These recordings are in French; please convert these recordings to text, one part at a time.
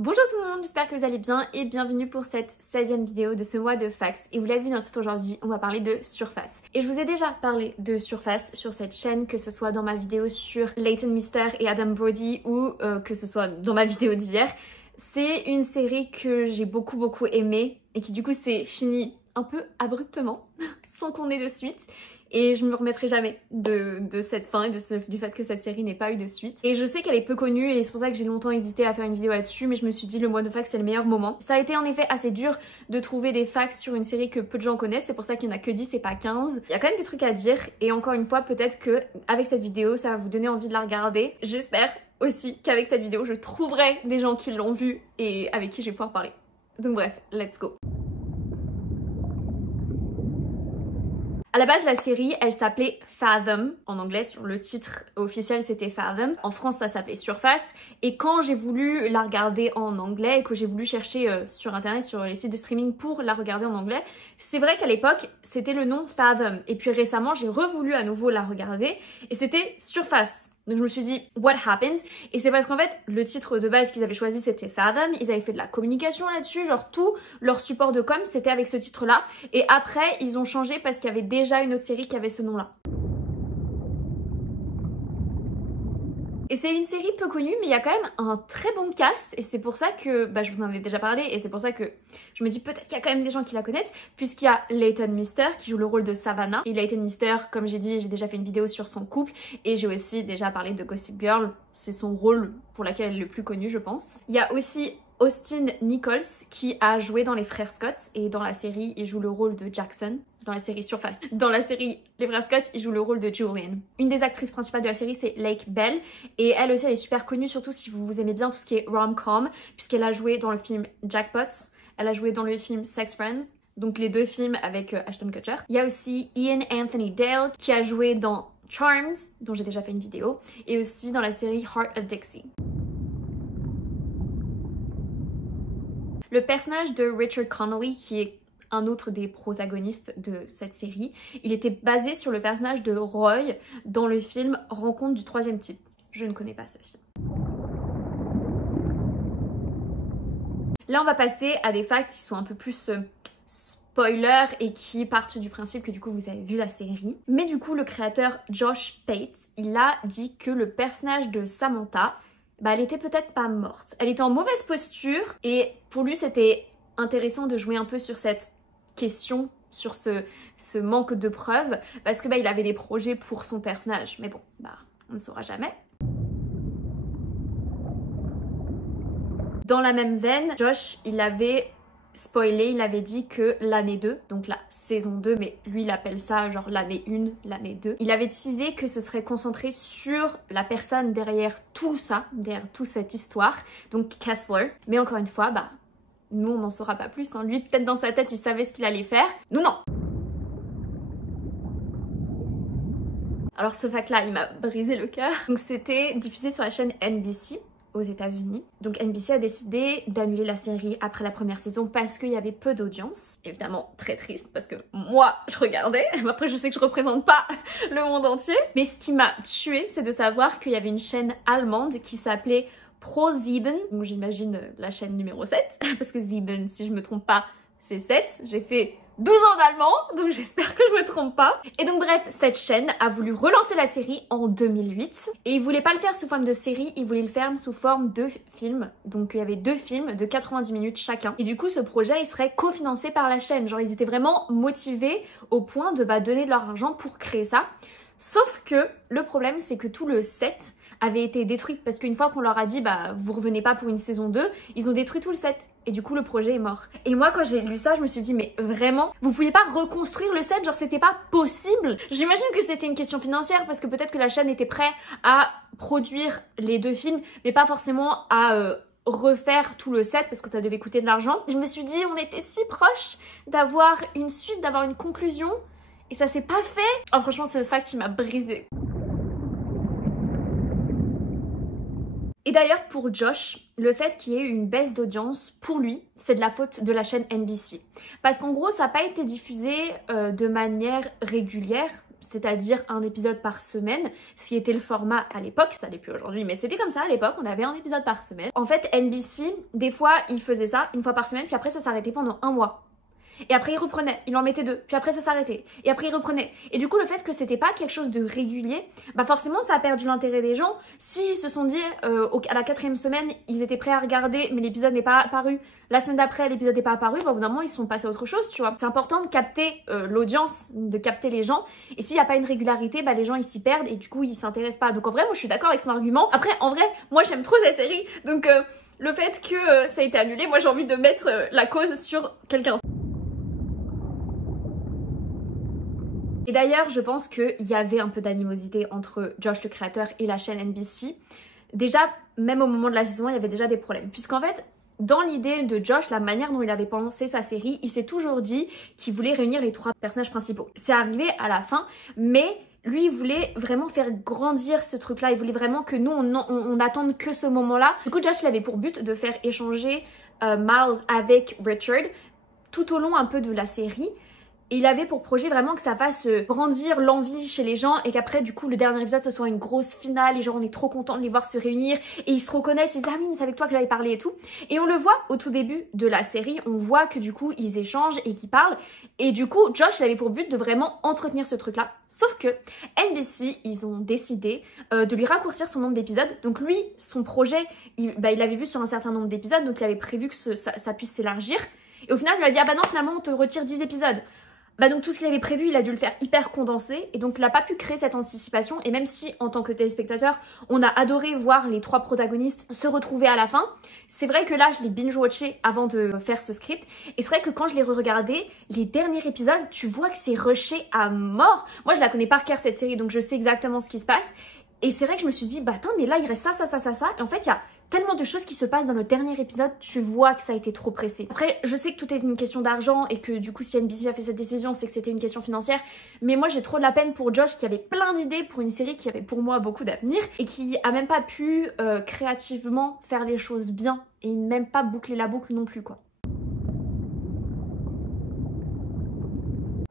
Bonjour tout le monde, j'espère que vous allez bien et bienvenue pour cette 16e vidéo de ce mois de fax. Et vous l'avez vu dans le titre aujourd'hui, on va parler de Surface. Et je vous ai déjà parlé de Surface sur cette chaîne, que ce soit dans ma vidéo sur Leighton Meester et Adam Brody ou que ce soit dans ma vidéo d'hier. C'est une série que j'ai beaucoup aimée et qui du coup s'est finie un peu abruptement, sans qu'on ait de suite. Et je me remettrai jamais de cette fin et du fait que cette série n'ait pas eu de suite. Et je sais qu'elle est peu connue et c'est pour ça que j'ai longtemps hésité à faire une vidéo là-dessus, mais je me suis dit le mois de fax c'est le meilleur moment. Ça a été en effet assez dur de trouver des fax sur une série que peu de gens connaissent, c'est pour ça qu'il n'y en a que 10 et pas 15. Il y a quand même des trucs à dire et encore une fois peut-être que avec cette vidéo ça va vous donner envie de la regarder. J'espère aussi qu'avec cette vidéo je trouverai des gens qui l'ont vue et avec qui je vais pouvoir parler. Donc bref, let's go. À la base, la série, elle s'appelait Fathom en anglais, sur le titre officiel c'était Fathom. En France, ça s'appelait Surface. Et quand j'ai voulu la regarder en anglais et que j'ai voulu chercher sur internet, sur les sites de streaming pour la regarder en anglais, c'est vrai qu'à l'époque, c'était le nom Fathom. Et puis récemment, j'ai revoulu à nouveau la regarder et c'était Surface. Donc je me suis dit, what happened? Et c'est parce qu'en fait, le titre de base qu'ils avaient choisi, c'était Fathom. Ils avaient fait de la communication là-dessus, genre tout leur support de com, c'était avec ce titre-là. Et après, ils ont changé parce qu'il y avait déjà une autre série qui avait ce nom-là. Et c'est une série peu connue, mais il y a quand même un très bon cast, et c'est pour ça que, je vous en avais déjà parlé, et c'est pour ça que je me dis peut-être qu'il y a quand même des gens qui la connaissent, puisqu'il y a Leighton Meester qui joue le rôle de Savannah. Et Leighton Meester, comme j'ai dit, j'ai déjà fait une vidéo sur son couple, et j'ai aussi déjà parlé de Gossip Girl, c'est son rôle pour lequel elle est le plus connue, je pense. Il y a aussi Austin Nichols qui a joué dans Les Frères Scott, et dans la série, il joue le rôle de Jackson. Dans la série Surface. Dans la série Les Frères Scott, il joue le rôle de Julian. Une des actrices principales de la série, c'est Lake Bell. Et elle aussi, elle est super connue, surtout si vous aimez bien tout ce qui est rom-com, puisqu'elle a joué dans le film Jackpot, elle a joué dans le film Sex Friends, donc les deux films avec Ashton Kutcher. Il y a aussi Ian Anthony Dale qui a joué dans Charmed, dont j'ai déjà fait une vidéo, et aussi dans la série Heart of Dixie. Le personnage de Richard Connolly, qui est un autre des protagonistes de cette série, il était basé sur le personnage de Roy dans le film Rencontre du troisième type. Je ne connais pas ce film. Là on va passer à des facts qui sont un peu plus spoilers et qui partent du principe que du coup vous avez vu la série. Mais du coup le créateur Josh Pate, il a dit que le personnage de Samantha, elle était peut-être pas morte. Elle était en mauvaise posture et pour lui c'était intéressant de jouer un peu sur cette question, sur ce manque de preuves, parce que il avait des projets pour son personnage, mais bon, on ne saura jamais. Dans la même veine, Josh, il avait spoilé, il avait dit que l'année 2, donc la saison 2, mais lui il appelle ça genre l'année 1, l'année 2, il avait teasé que ce serait concentré sur la personne derrière tout ça, derrière toute cette histoire, donc Kessler. Mais encore une fois, nous on n'en saura pas plus, hein. Lui peut-être dans sa tête il savait ce qu'il allait faire, nous non. Alors ce fact là il m'a brisé le cœur. Donc c'était diffusé sur la chaîne NBC aux États-Unis. Donc NBC a décidé d'annuler la série après la première saison parce qu'il y avait peu d'audience. Évidemment très triste parce que moi je regardais, après je sais que je représente pas le monde entier. Mais ce qui m'a tuée c'est de savoir qu'il y avait une chaîne allemande qui s'appelait ProSieben, donc j'imagine la chaîne numéro 7, parce que Sieben, si je me trompe pas, c'est 7. J'ai fait 12 ans d'allemand, donc j'espère que je me trompe pas. Et donc bref, cette chaîne a voulu relancer la série en 2008, et ils voulaient pas le faire sous forme de série, ils voulaient le faire sous forme de film. Donc il y avait 2 films de 90 minutes chacun. Et du coup, ce projet, il serait cofinancé par la chaîne. Genre, ils étaient vraiment motivés au point de donner de leur argent pour créer ça. Sauf que le problème, c'est que tout le set avait été détruit parce qu'une fois qu'on leur a dit vous revenez pas pour une saison 2, ils ont détruit tout le set et du coup le projet est mort. Et moi quand j'ai lu ça je me suis dit mais vraiment vous pouviez pas reconstruire le set, genre c'était pas possible. J'imagine que c'était une question financière parce que peut-être que la chaîne était prête à produire les 2 films mais pas forcément à refaire tout le set parce que ça devait coûter de l'argent. Je me suis dit on était si proche d'avoir une suite, d'avoir une conclusion et ça s'est pas fait. Oh franchement ce fact il m'a brisé. Et d'ailleurs pour Josh, le fait qu'il y ait eu une baisse d'audience, pour lui, c'est de la faute de la chaîne NBC. Parce qu'en gros, ça n'a pas été diffusé de manière régulière c'est-à-dire un épisode par semaine, ce qui était le format à l'époque, ça l'est plus aujourd'hui, mais c'était comme ça à l'époque, on avait un épisode par semaine. En fait, NBC, des fois, ils faisaient ça une fois par semaine, puis après ça s'arrêtait pendant un mois. Et après il reprenait, il en mettait 2, puis après ça s'arrêtait, et après il reprenait. Et du coup le fait que c'était pas quelque chose de régulier, bah forcément ça a perdu l'intérêt des gens. S'ils se sont dit à la 4e semaine, ils étaient prêts à regarder, mais l'épisode n'est pas apparu, la semaine d'après l'épisode n'est pas apparu, bah au bout d'un moment ils sont passés à autre chose, tu vois. C'est important de capter l'audience, de capter les gens, et s'il n'y a pas une régularité, bah les gens ils s'y perdent, et du coup ils s'intéressent pas. Donc en vrai moi je suis d'accord avec son argument. Après en vrai, moi j'aime trop cette série, donc le fait que ça a été annulé, moi j'ai envie de mettre la cause sur quelqu'un. Et d'ailleurs, je pense qu'il y avait un peu d'animosité entre Josh le créateur et la chaîne NBC. Déjà, même au moment de la saison, il y avait déjà des problèmes. Puisqu'en fait, dans l'idée de Josh, la manière dont il avait pensé sa série, il s'est toujours dit qu'il voulait réunir les 3 personnages principaux. C'est arrivé à la fin, mais lui, il voulait vraiment faire grandir ce truc-là. Il voulait vraiment que nous, on attende que ce moment-là. Du coup, Josh, il avait pour but de faire échanger Miles avec Richard tout au long un peu de la série. Et il avait pour projet vraiment que ça fasse grandir l'envie chez les gens et qu'après du coup le dernier épisode ce soit une grosse finale et genre on est trop content de les voir se réunir et ils se reconnaissent, ils disent ah oui mais c'est avec toi que j'avais parlé et tout. Et on le voit au tout début de la série, on voit que du coup ils échangent et qu'ils parlent et du coup Josh il avait pour but de vraiment entretenir ce truc là. Sauf que NBC ils ont décidé de lui raccourcir son nombre d'épisodes. Donc lui son projet il avait vu sur un certain nombre d'épisodes donc il avait prévu que ça puisse s'élargir. Et au final il lui a dit ah bah non finalement on te retire 10 épisodes. Bah donc tout ce qu'il avait prévu, il a dû le faire hyper condensé et donc il n'a pas pu créer cette anticipation et même si en tant que téléspectateur, on a adoré voir les 3 protagonistes se retrouver à la fin, c'est vrai que là je l'ai binge-watché avant de faire ce script et c'est vrai que quand je l'ai re-regardé, les derniers épisodes, tu vois que c'est rushé à mort. Moi je la connais par cœur cette série donc je sais exactement ce qui se passe et c'est vrai que je me suis dit bah attends mais là il reste ça et en fait il y a tellement de choses qui se passent dans le dernier épisode, tu vois que ça a été trop pressé. Après, je sais que tout est une question d'argent et que du coup, si NBC a fait cette décision, c'est que c'était une question financière. Mais moi, j'ai trop de la peine pour Josh qui avait plein d'idées pour une série qui avait pour moi beaucoup d'avenir et qui a même pas pu créativement faire les choses bien et même pas boucler la boucle non plus, quoi.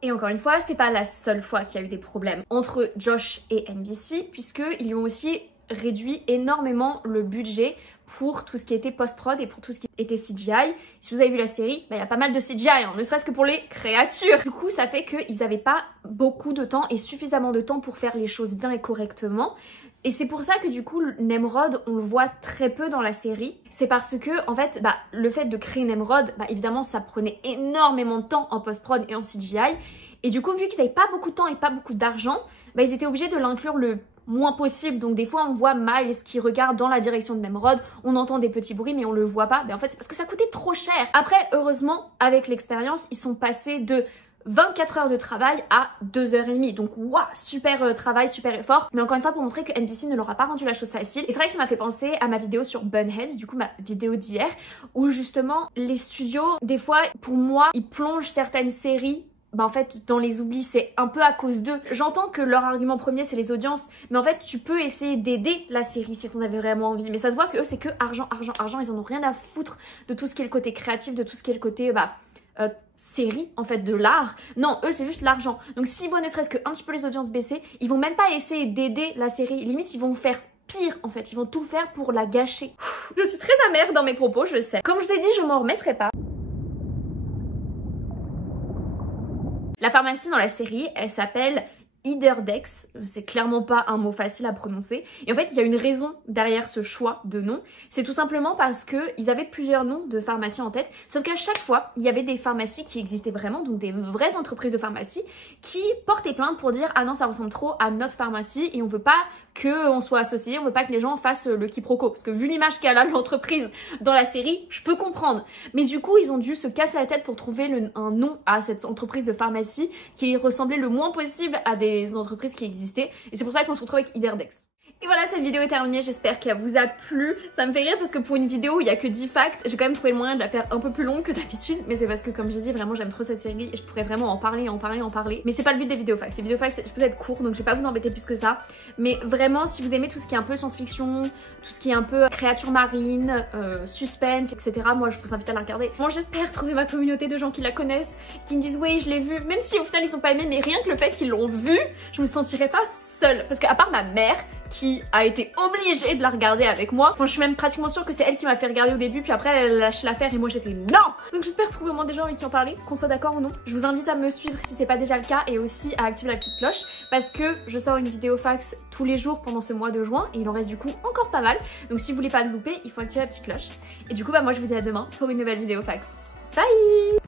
Et encore une fois, c'est pas la seule fois qu'il y a eu des problèmes entre Josh et NBC puisqu'ils ont aussi réduit énormément le budget pour tout ce qui était post-prod et pour tout ce qui était CGI. Si vous avez vu la série, il y a pas mal de CGI, hein, ne serait-ce que pour les créatures. Du coup, ça fait qu'ils n'avaient pas beaucoup de temps et suffisamment de temps pour faire les choses bien et correctement. Et c'est pour ça que du coup, Nemrod, on le voit très peu dans la série. C'est parce que, en fait, le fait de créer Nemrod, évidemment, ça prenait énormément de temps en post-prod et en CGI. Et du coup, vu qu'ils n'avaient pas beaucoup de temps et pas beaucoup d'argent, ils étaient obligés de l'inclure le moins possible. Donc des fois on voit Miles qui regarde dans la direction de Nemrod, on entend des petits bruits mais on le voit pas. En fait c'est parce que ça coûtait trop cher. Après heureusement avec l'expérience ils sont passés de 24 heures de travail à 2h30. Donc waouh, super travail, super effort. Mais encore une fois pour montrer que NBC ne leur a pas rendu la chose facile. Et c'est vrai que ça m'a fait penser à ma vidéo sur Bunheads, du coup ma vidéo d'hier, où justement les studios, des fois pour moi, ils plongent certaines séries en fait dans les oublis, c'est un peu à cause d'eux. J'entends que leur argument premier c'est les audiences, mais en fait tu peux essayer d'aider la série si t'en avais vraiment envie, mais ça se voit que eux c'est que argent, ils en ont rien à foutre de tout ce qui est le côté créatif, de tout ce qui est le côté série en fait, de l'art. Non, eux c'est juste l'argent. Donc s'ils voient ne serait-ce qu'un petit peu les audiences baisser, ils vont même pas essayer d'aider la série, limite ils vont faire pire en fait, ils vont tout faire pour la gâcher. Je suis très amère dans mes propos, je sais. Comme je vous ai dit, je m'en remettrai pas. La pharmacie dans la série, elle s'appelle Iderdex, c'est clairement pas un mot facile à prononcer. Et en fait, il y a une raison derrière ce choix de nom. C'est tout simplement parce qu'ils avaient plusieurs noms de pharmacies en tête, sauf qu'à chaque fois, il y avait des pharmacies qui existaient vraiment, donc des vraies entreprises de pharmacie, qui portaient plainte pour dire « Ah non, ça ressemble trop à notre pharmacie et on veut pas qu'on soit associés, on veut pas que les gens fassent le quiproquo. » Parce que vu l'image qu'elle a l'entreprise dans la série, je peux comprendre. Mais du coup, ils ont dû se casser la tête pour trouver un nom à cette entreprise de pharmacie qui ressemblait le moins possible à des entreprises qui existaient. Et c'est pour ça qu'on se retrouve avec Iderdex. Et voilà, cette vidéo est terminée, j'espère qu'elle vous a plu. Ça me fait rire parce que pour une vidéo où il y a que 10 facts, j'ai quand même trouvé le moyen de la faire un peu plus longue que d'habitude. Mais c'est parce que comme j'ai dit, vraiment j'aime trop cette série et je pourrais vraiment en parler. Mais c'est pas le but des vidéos facts. Les vidéos facts, je peux être court donc je vais pas vous embêter plus que ça. Mais vraiment, si vous aimez tout ce qui est un peu science-fiction, tout ce qui est un peu créatures marines, suspense, etc. Moi je vous invite à la regarder. Moi j'espère trouver ma communauté de gens qui la connaissent, qui me disent oui je l'ai vu. Même si au final ils sont pas aimés, mais rien que le fait qu'ils l'ont vu, je me sentirais pas seule. Parce qu'à part ma mère, qui a été obligée de la regarder avec moi. Enfin, je suis même pratiquement sûre que c'est elle qui m'a fait regarder au début, puis après elle a lâché l'affaire et moi j'étais non. Donc j'espère trouver au moins des gens avec qui en parler, qu'on soit d'accord ou non. Je vous invite à me suivre si c'est pas déjà le cas et aussi à activer la petite cloche parce que je sors une vidéo fax tous les jours pendant ce mois de juin et il en reste du coup encore pas mal. Donc si vous voulez pas le louper, il faut activer la petite cloche. Et du coup bah moi je vous dis à demain pour une nouvelle vidéo fax. Bye!